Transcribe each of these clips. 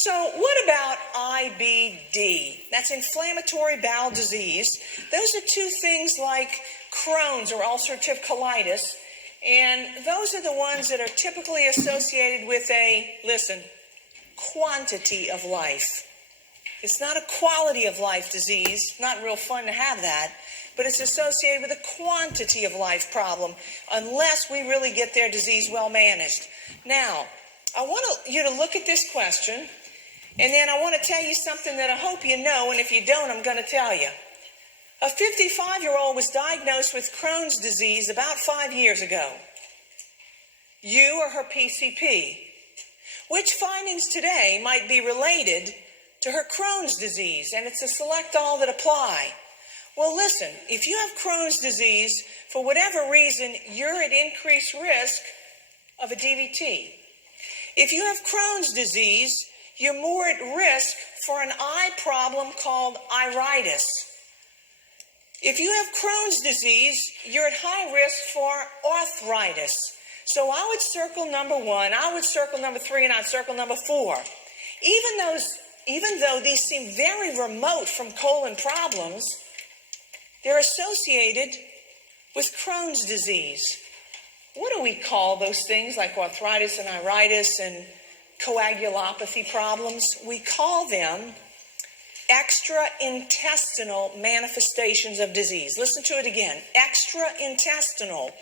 So what about IBD? That's inflammatory bowel disease. Those are two things like Crohn's or ulcerative colitis. And those are the ones that are typically associated with quantity of life. It's not a quality of life disease. Not real fun to have that. But it's associated with a quantity of life problem unless we really get their disease well managed. Now, I want you to look at this question, and then I want to tell you something that I hope you know, and if you don't, I'm going to tell you. A 55-year-old was diagnosed with Crohn's disease about 5 years ago. You or her PCP. Which findings today might be related to her Crohn's disease? And it's a select all that apply. Well, listen, if you have Crohn's disease, for whatever reason, you're at increased risk of a DVT. If you have Crohn's disease, you're more at risk for an eye problem called iritis. If you have Crohn's disease, you're at high risk for arthritis. So I would circle number 1, I would circle number 3, and I'd circle number 4. Even though these seem very remote from colon problems, they're associated with Crohn's disease. What do we call those things like arthritis and iritis and coagulopathy problems? We call them extraintestinal manifestations of disease. Listen to it again. Extraintestinal.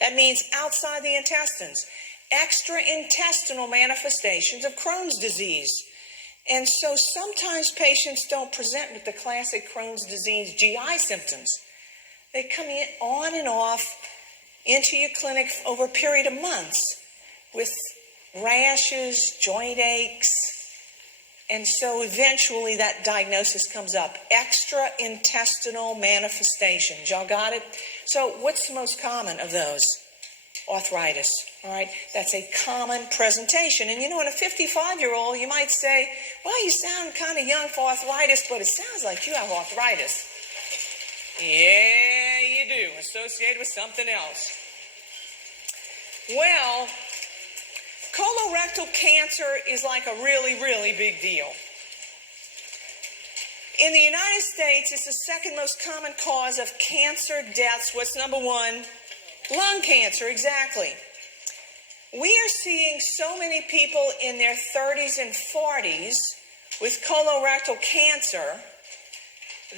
That means outside the intestines. Extraintestinal manifestations of Crohn's disease. And so sometimes patients don't present with the classic Crohn's disease GI symptoms. They come in on and off into your clinic over a period of months with rashes, joint aches, and so eventually that diagnosis comes up. Extraintestinal manifestations. Y'all got it? So what's the most common of those? Arthritis. All right, that's a common presentation. And you know, in a 55-year-old, you might say, well, you sound kind of young for arthritis, but it sounds like you have arthritis. Yeah, you do, associated with something else. Well, colorectal cancer is like a really, really big deal. In the United States, it's the second most common cause of cancer deaths. What's number 1? Lung cancer, exactly. We are seeing so many people in their 30s and 40s with colorectal cancer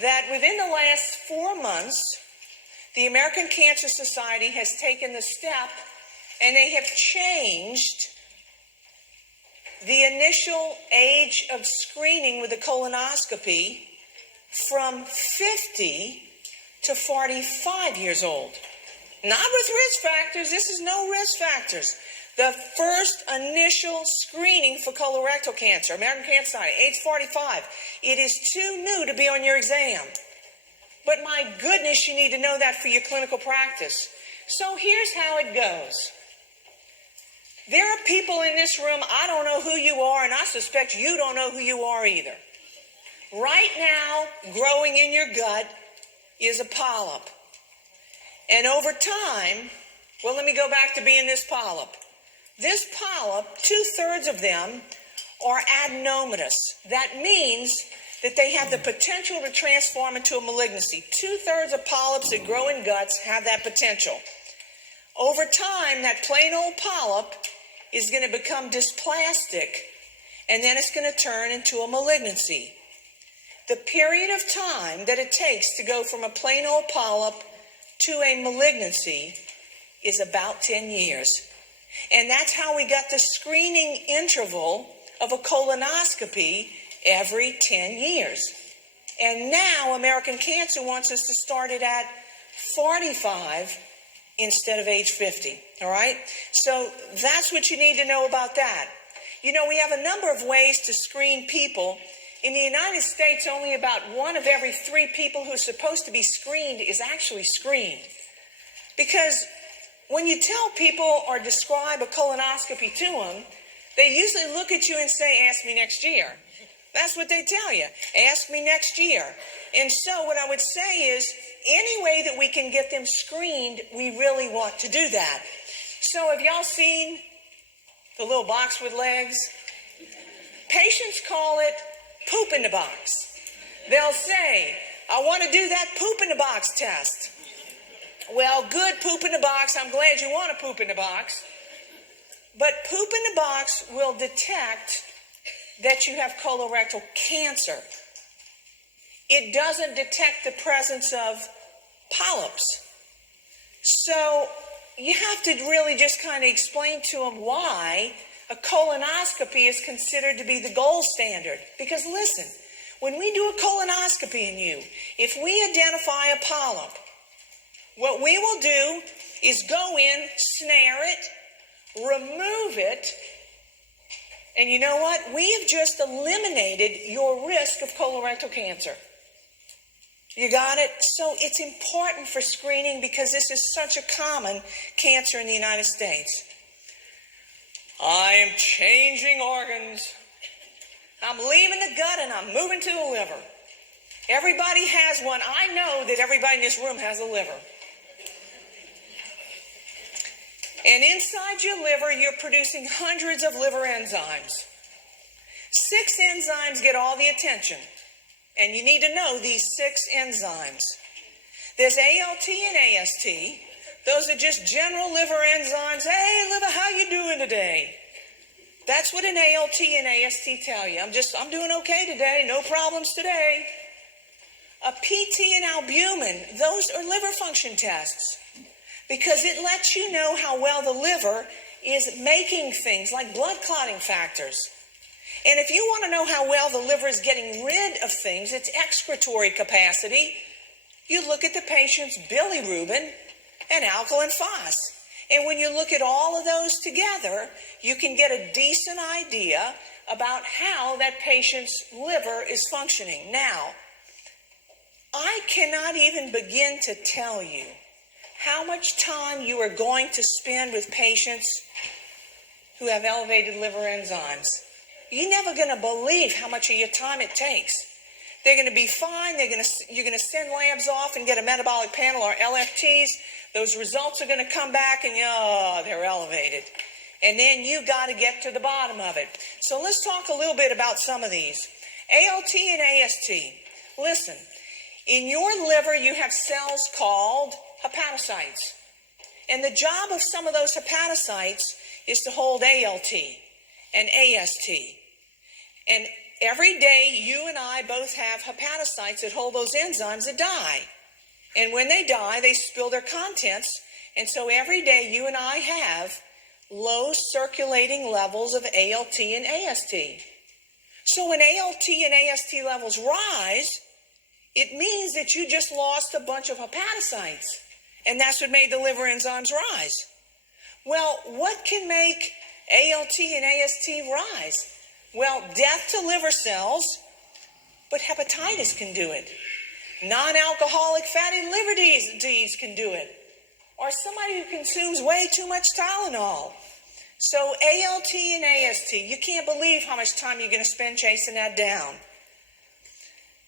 that within the last 4 months, the American Cancer Society has taken the step and they have changed the initial age of screening with a colonoscopy from 50 to 45 years old. Not with risk factors. This is no risk factors. The first initial screening for colorectal cancer, American Cancer Society, age 45. It is too new to be on your exam. But my goodness, you need to know that for your clinical practice. So here's how it goes. There are people in this room, I don't know who you are, and I suspect you don't know who you are either. Right now, growing in your gut is a polyp. And over time, well, let me go back to being this polyp. This polyp, 2/3 of them are adenomatous. That means that they have the potential to transform into a malignancy. 2/3 of polyps that grow in guts have that potential. Over time, that plain old polyp is going to become dysplastic, and then it's going to turn into a malignancy. The period of time that it takes to go from a plain old polyp to a malignancy is about 10 years. And that's how we got the screening interval of a colonoscopy every 10 years. And now American Cancer wants us to start it at 45 instead of age 50. All right? So that's what you need to know about that. You know, we have a number of ways to screen people. In the United States, only about 1 of every 3 people who are supposed to be screened is actually screened. Because when you tell people or describe a colonoscopy to them, they usually look at you and say, ask me next year. That's what they tell you. Ask me next year. And so what I would say is, any way that we can get them screened, we really want to do that. So have y'all seen the little box with legs? Patients call it poop in the box. They'll say, I want to do that poop in the box test. Well, good poop in the box. I'm glad you want to poop in the box. But poop in the box will detect that you have colorectal cancer. It doesn't detect the presence of polyps. So you have to really just kind of explain to them why a colonoscopy is considered to be the gold standard. Because listen, when we do a colonoscopy in you, if we identify a polyp, what we will do is go in, snare it, remove it, and you know what? We have just eliminated your risk of colorectal cancer. You got it? So it's important for screening because this is such a common cancer in the United States. I am changing organs. I'm leaving the gut and I'm moving to the liver. Everybody has one. I know that everybody in this room has a liver. And inside your liver, you're producing hundreds of liver enzymes. 6 enzymes get all the attention. And you need to know these 6 enzymes. There's ALT and AST. Those are just general liver enzymes. Hey, liver, how you doing today? That's what an ALT and AST tell you. I'm doing okay today. No problems today. A PT and albumin, those are liver function tests. Because it lets you know how well the liver is making things like blood clotting factors. And if you want to know how well the liver is getting rid of things, its excretory capacity, you look at the patient's bilirubin and alkaline phos. And when you look at all of those together, you can get a decent idea about how that patient's liver is functioning. Now, I cannot even begin to tell you how much time you are going to spend with patients who have elevated liver enzymes. You're never going to believe how much of your time it takes. They're going to be fine. You're going to send labs off and get a metabolic panel or LFTs. Those results are going to come back and they're elevated. And then you got to get to the bottom of it. So let's talk a little bit about some of these. ALT and AST. Listen, in your liver you have cells called hepatocytes. And the job of some of those hepatocytes is to hold ALT and AST. And every day you and I both have hepatocytes that hold those enzymes that die. And when they die, they spill their contents. And so every day you and I have low circulating levels of ALT and AST. So when ALT and AST levels rise, it means that you just lost a bunch of hepatocytes. And that's what made the liver enzymes rise. Well, what can make ALT and AST rise? Well, death to liver cells, but hepatitis can do it. Non-alcoholic fatty liver disease can do it. Or somebody who consumes way too much Tylenol. So ALT and AST, you can't believe how much time you're going to spend chasing that down.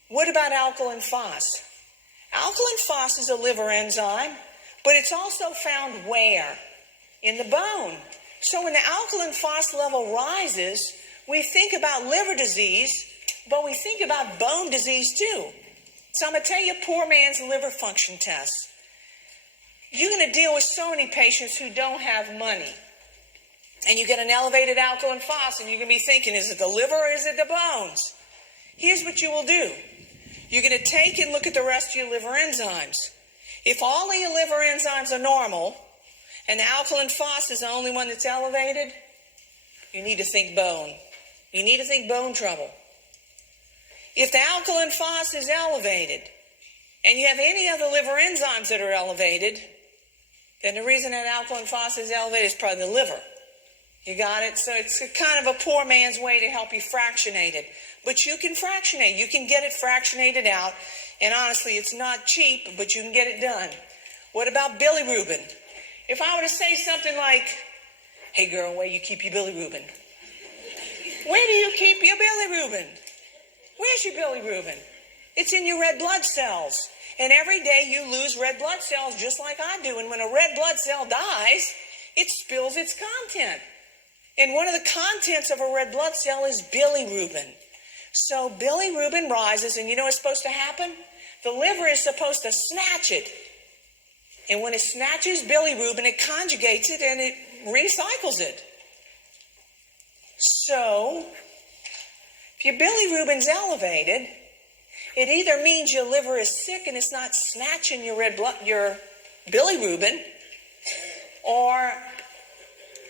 What about alkaline phos? Alkaline phos is a liver enzyme, but it's also found where? In the bone. So when the alkaline phos level rises, we think about liver disease, but we think about bone disease too. So I'm going to tell you a poor man's liver function test. You're going to deal with so many patients who don't have money. And you get an elevated alkaline phos, and you're going to be thinking, is it the liver or is it the bones? Here's what you will do. You're going to take and look at the rest of your liver enzymes. If all of your liver enzymes are normal, and the alkaline phos is the only one that's elevated, you need to think bone. You need to think bone trouble. If the alkaline phos is elevated, and you have any other liver enzymes that are elevated, then the reason that alkaline phos is elevated is probably the liver. You got it? So it's kind of a poor man's way to help you fractionate it. But you can fractionate. You can get it fractionated out. And honestly, it's not cheap, but you can get it done. What about bilirubin? If I were to say something like, hey girl, where you keep your bilirubin? Where do you keep your bilirubin? Where's your bilirubin? It's in your red blood cells. And every day you lose red blood cells just like I do. And when a red blood cell dies, it spills its content. And one of the contents of a red blood cell is bilirubin. So bilirubin rises, and you know what's supposed to happen? The liver is supposed to snatch it. And when it snatches bilirubin, it conjugates it and it recycles it. So, if your bilirubin's elevated, it either means your liver is sick and it's not snatching your bilirubin, or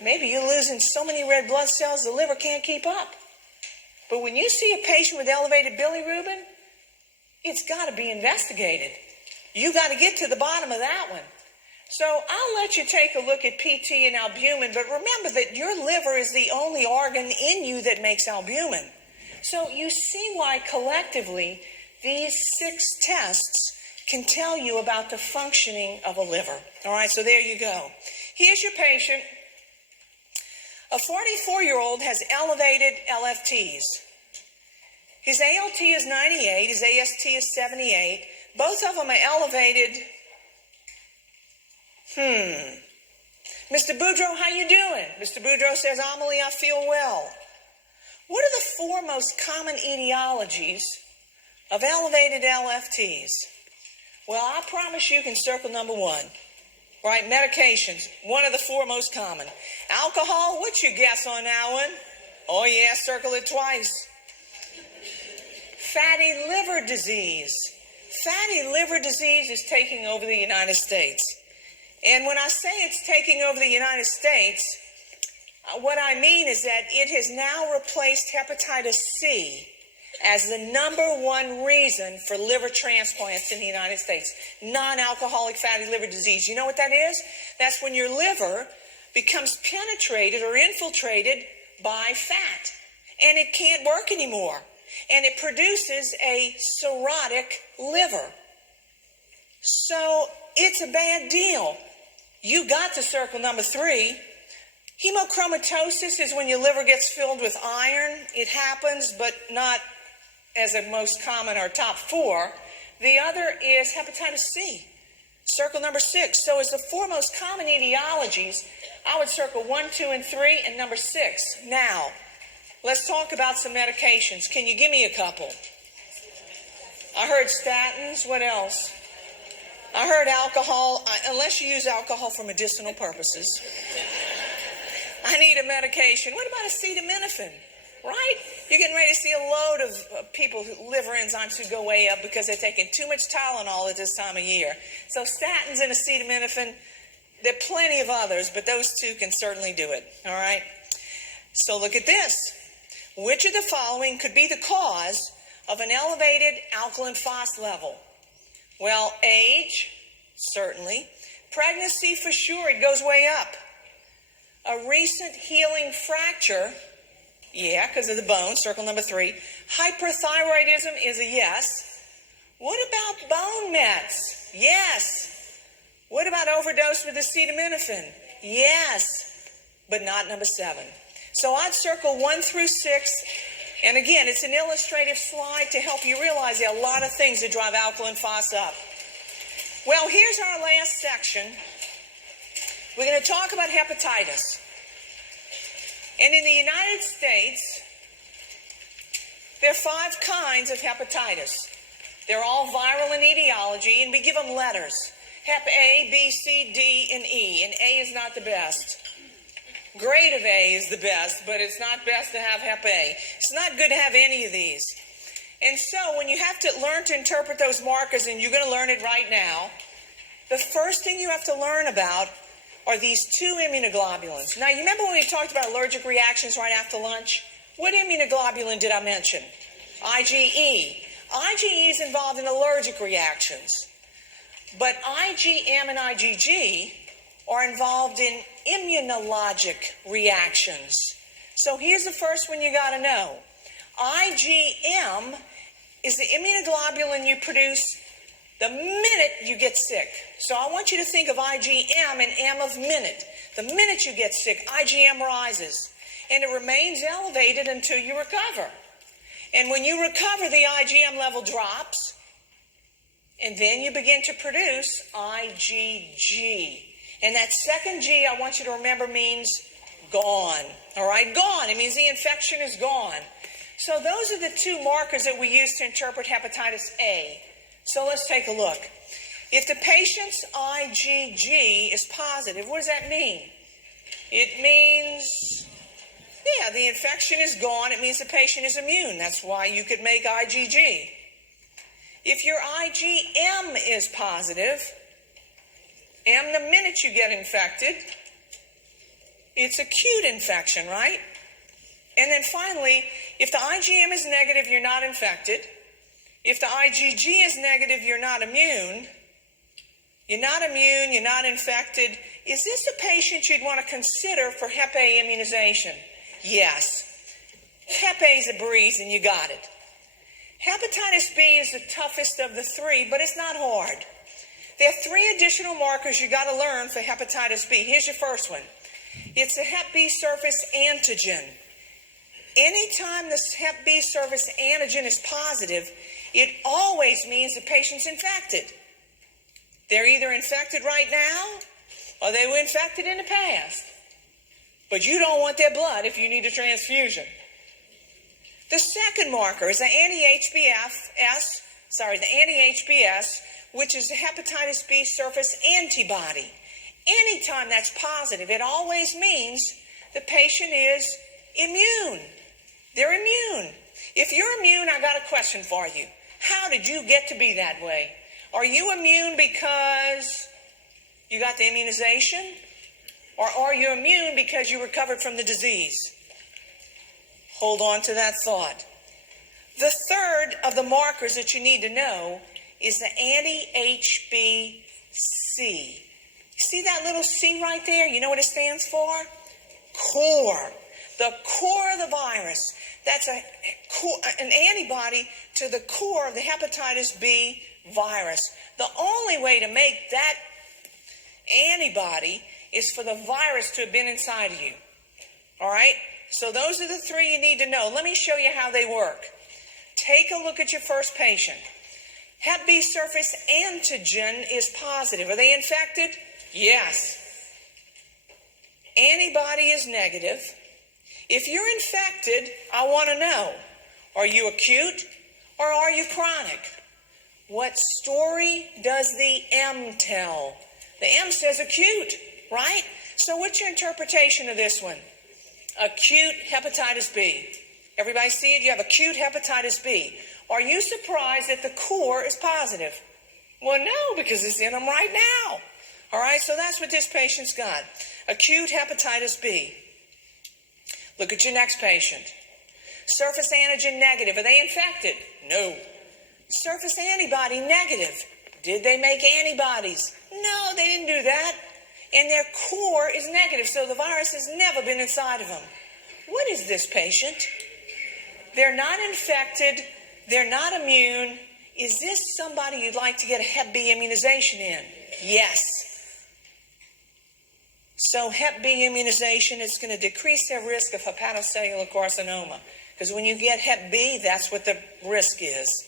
maybe you're losing so many red blood cells the liver can't keep up. But when you see a patient with elevated bilirubin, it's got to be investigated. You got to get to the bottom of that one. So I'll let you take a look at PT and albumin, but remember that your liver is the only organ in you that makes albumin. So you see why collectively these 6 tests can tell you about the functioning of a liver. All right, so there you go. Here's your patient. A 44-year-old has elevated LFTs. His ALT is 98, his AST is 78. Both of them are elevated. Mr. Boudreau, how you doing? Mr. Boudreau says, Amelie, I feel well. What are the 4 most common etiologies of elevated LFTs? Well, I promise you can circle number 1. Right, medications, one of the 4 most common. Alcohol, what's your guess on that one? Oh yeah, circle it twice. Fatty liver disease. Fatty liver disease is taking over the United States. And when I say it's taking over the United States, what I mean is that it has now replaced hepatitis C as the number 1 reason for liver transplants in the United States. Non-alcoholic fatty liver disease. You know what that is? That's when your liver becomes penetrated or infiltrated by fat. And it can't work anymore. And it produces a cirrhotic liver. So it's a bad deal. You got to circle number 3. Hemochromatosis is when your liver gets filled with iron. It happens, but not as a most common or top 4. The other is hepatitis C. Circle number 6. So as the 4 most common etiologies, I would circle 1, 2, and 3, and number 6. Now, let's talk about some medications. Can you give me a couple? I heard statins. What else? I heard alcohol, unless you use alcohol for medicinal purposes. I need a medication. What about acetaminophen? Right? You're getting ready to see a load of people who liver enzymes who go way up because they're taking too much Tylenol at this time of year. So statins and acetaminophen, there are plenty of others, but those 2 can certainly do it. All right? So look at this. Which of the following could be the cause of an elevated alkaline phos level? Well, age, certainly. Pregnancy, for sure, it goes way up. A recent healing fracture, yeah, because of the bone, circle number 3. Hyperthyroidism is a yes. What about bone mets? Yes. What about overdose with acetaminophen? Yes, but not number 7. So I'd circle 1 through 6. And again, it's an illustrative slide to help you realize there are a lot of things that drive alkaline phos up. Well, here's our last section. We're going to talk about hepatitis. And in the United States, there are 5 kinds of hepatitis. They're all viral in etiology, and we give them letters. Hep A, B, C, D, and E. And A is not the best. Grade of A is the best, but it's not best to have Hep A. It's not good to have any of these. And so when you have to learn to interpret those markers, and you're going to learn it right now, the first thing you have to learn about are these 2 immunoglobulins. Now, you remember when we talked about allergic reactions right after lunch? What immunoglobulin did I mention? IgE. IgE is involved in allergic reactions. But IgM and IgG are involved in immunologic reactions. So here's the first one you got to know. IgM is the immunoglobulin you produce the minute you get sick. So I want you to think of IgM and M of minute. The minute you get sick, IgM rises. And it remains elevated until you recover. And when you recover, the IgM level drops. And then you begin to produce IgG. And that second G, I want you to remember, means Gone. All right, gone. It means the infection is gone. So those are the two markers that we use to interpret hepatitis A. So let's take a look. If the patient's IgG is positive, what does that mean? It means, yeah, the infection is gone. It means the patient is immune. That's why you could make IgG. If your IgM is positive, M the minute you get infected, it's acute infection, right? And then finally, if the IgM is negative, you're not infected. If the IgG is negative, you're not immune. You're not immune, you're not infected. Is this a patient you'd want to consider for Hep A immunization? Yes. Hep A is a breeze and you got it. Hepatitis B is the toughest of the three, but it's not hard. There are three additional markers you got to learn for hepatitis B. Here's your first one. It's a Hep B surface antigen. Anytime the Hep B surface antigen is positive, it always means the patient's infected. They're either infected right now or they were infected in the past. But you don't want their blood if you need a transfusion. The second marker is the anti-HBs, which is the hepatitis B surface antibody. Anytime that's positive, it always means the patient is immune. They're immune. If you're immune, I got a question for you. How did you get to be that way? Are you immune because you got the immunization? Or are you immune because you recovered from the disease? Hold on to that thought. The third of the markers that you need to know is the anti-HBC. See that little C right there? You know what it stands for? Core. The core of the virus. That's an antibody to the core of the hepatitis B virus. The only way to make that antibody is for the virus to have been inside of you. All right? So those are the three you need to know. Let me show you how they work. Take a look at your first patient. Hep B surface antigen is positive. Are they infected? Yes. Antibody is negative. If you're infected, I want to know, are you acute or are you chronic? What story does the M tell? The M says acute, right? So what's your interpretation of this one? Acute hepatitis B. Everybody see it? You have acute hepatitis B. Are you surprised that the core is positive? Well, no, because it's in them right now. All right, so that's what this patient's got. Acute hepatitis B. Look at your next patient. Surface antigen negative. Are they infected? No. Surface antibody negative. Did they make antibodies? No, they didn't do that. And their core is negative, so the virus has never been inside of them. What is this patient? They're not infected. They're not immune. Is this somebody you'd like to get a Hep B immunization in? Yes. So Hep B immunization is going to decrease their risk of hepatocellular carcinoma. Because when you get Hep B, that's what the risk is.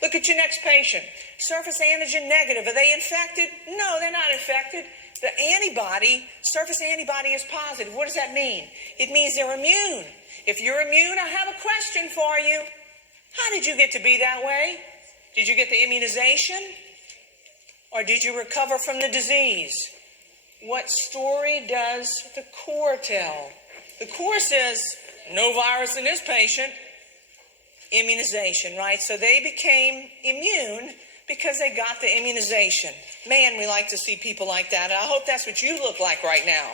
Look at your next patient. Surface antigen negative. Are they infected? No, they're not infected. The antibody, surface antibody is positive. What does that mean? It means they're immune. If you're immune, I have a question for you. How did you get to be that way? Did you get the immunization? Or did you recover from the disease? What story does the core tell? The core says, no virus in this patient. Immunization, right? So they became immune because they got the immunization. Man, we like to see people like that. I hope that's what you look like right now.